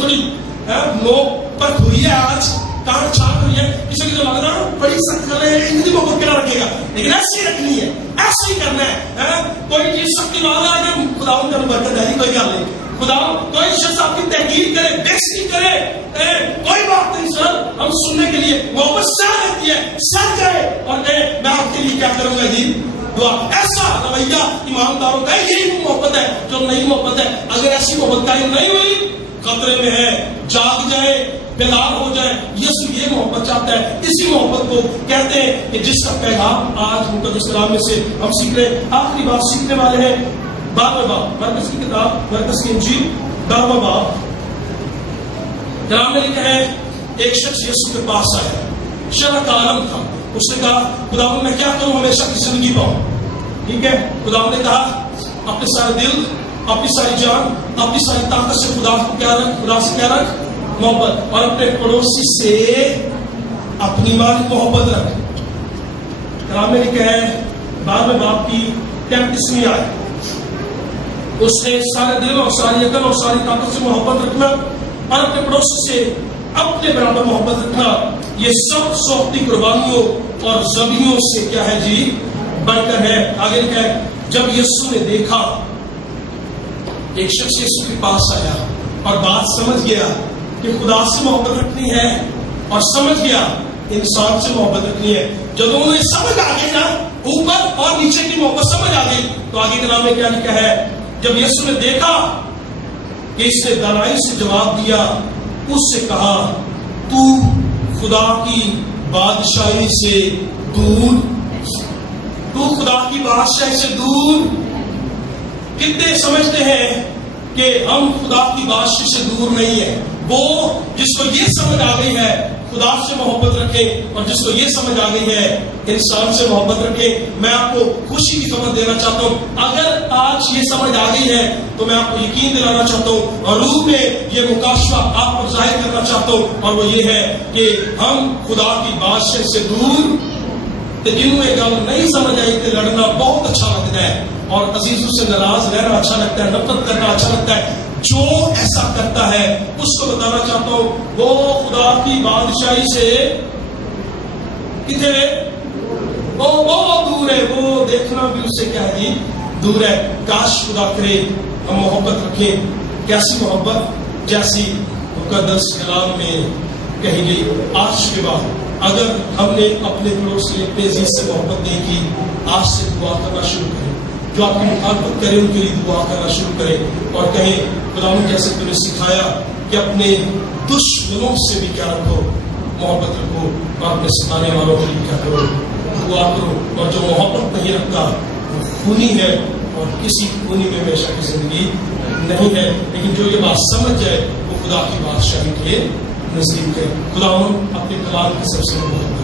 لوگ پر ہوئی ہے آج کہاں چھاپ ہوئی ہے, کسی کو لگ رہا ہے بڑی سخت کر رہے ہیں, اتنی محبت کرا رکھے گا, لیکن ایسی رکھنی ہے, ایسے ہی کرنا ہے. کوئی چیز سختی والا ہے کہ خدا ان کا برکت ہے, کوئی گل نہیں. خدا کوئی شخص آپ کی تحقیر کرے, بےزتی کرے, کوئی بات نہیں سر, ہم سننے کے لیے محبت سہ رہتی ہے, سہ جائے اور کہے میں آپ کے لیے کیا کروں گا جی دعا. ایسا رویہ ایمانداروں کا, یہی محبت ہے جو نئی محبت ہے. اگر ایسی محبت قائم نہیں ہوئی خطرے میں ہے, جاگ جائے, بیدار ہو جائے. یسوع یہ محبت چاہتا ہے, اسی محبت کو کہتے ہیں کہ جس کا پیغام آج مقدس کلام میں سے ہم سیکھ رہے ہیں. آخری بات سیکھنے والے ہیں 12واں باب, مرکز کی کتاب مرکز کی انجیل 12واں باب. کلام میں لکھا ہے ایک شخص یسوع کے پاس آیا, شرح کا عالم تھا. اس نے کہا خداوند میں کیا کروں ہمیشہ کی زندگی پاؤں. ٹھیک ہے, خداوند نے کہا اپنے سارے دل, اپنی ساری جان, اپنی ساری طاقت سے خدا کو کیا رکھ, خدا سے کیا رکھ, محبت, اور اپنے پڑوسی سے اپنی مالی محبت رکھ. کلام میں لکھا ہے 12ویں باب کی 33ویں آیت, اس نے سارے دل اور ساری عقل اور ساری طاقت سے محبت رکھنا اور اپنے پڑوسی سے اپنے برابر محبت رکھنا, یہ سب سوختی قربانیوں اور ذبیحوں سے کیا ہے جی بڑھ کر ہے. آگے لکھا ہے جب یسوع نے دیکھا, ایک شخص یسوع کے پاس آیا اور بات سمجھ گیا کہ خدا سے محبت رکھنی ہے اور سمجھ گیا انسان سے محبت رکھنی ہے. جب انہیں سمجھ آ گئی نا, اوپر اور نیچے کی محبت سمجھ آ گئی, تو آگے کلام میں کیا لکھا ہے, جب یسوع نے دیکھا کہ اس نے دانائی سے جواب دیا, اس سے کہا تو خدا کی بادشاہی سے دور, تو خدا کی بادشاہی سے دور. کتنے سمجھتے ہیں کہ ہم خدا کی بادشاہی سے دور نہیں ہیں. وہ جس کو یہ سمجھ آ گئی ہے خدا سے محبت رکھے, اور جس کو یہ سمجھ آ گئی ہے انسان سے محبت رکھے. میں آپ کو خوشی کی خبر دینا چاہتا ہوں, اگر آج یہ سمجھ آ گئی ہے تو میں آپ کو یقین دلانا چاہتا ہوں اور روح میں یہ مکاشفہ آپ کو ظاہر کرنا چاہتا ہوں, اور وہ یہ ہے کہ ہم خدا کی بادشاہی سے دور. جنہوں یہ گل نہیں سمجھ آئی کہ لڑنا بہت اچھا لگتا ہے اور عزیزوں سے ناراض رہنا اچھا لگتا ہے, نفرت کرنا اچھا لگتا ہے, جو ایسا کرتا ہے اس کو بتانا چاہتا ہوں وہ خدا کی بادشاہی سے کتنے وہ بہت دور ہے, وہ دیکھنا بھی اس سے کیا ہے جی دور ہے. کاش خدا کرے ہم محبت رکھیں. کیسی محبت, جیسی مقدس کلام میں کہی گئی. آج کے بعد اگر ہم نے اپنے پڑوسی اپنے عزیز سے محبت نہیں کی, آج سے دعا کرنا شروع کریں. جو آپ کی مخالفت کرے ان کے لیے دعا کرنا شروع کریں اور کہیں خداوند جیسے تم نے سکھایا کہ اپنے دشمنوں سے بھی کیا رکھو, محبت رکھو, اور اپنے ستانے والوں کے لیے کیا کرو, دعا کرو. اور جو محبت نہیں رکھتا وہ خونی ہے اور کسی خونی میں ہمیشہ کی زندگی نہیں ہے. لیکن جو یہ بات سمجھ جائے وہ خدا کی بادشاہی کے نزدیک ہے. خداوند اپنے کلام کی سب سے محبت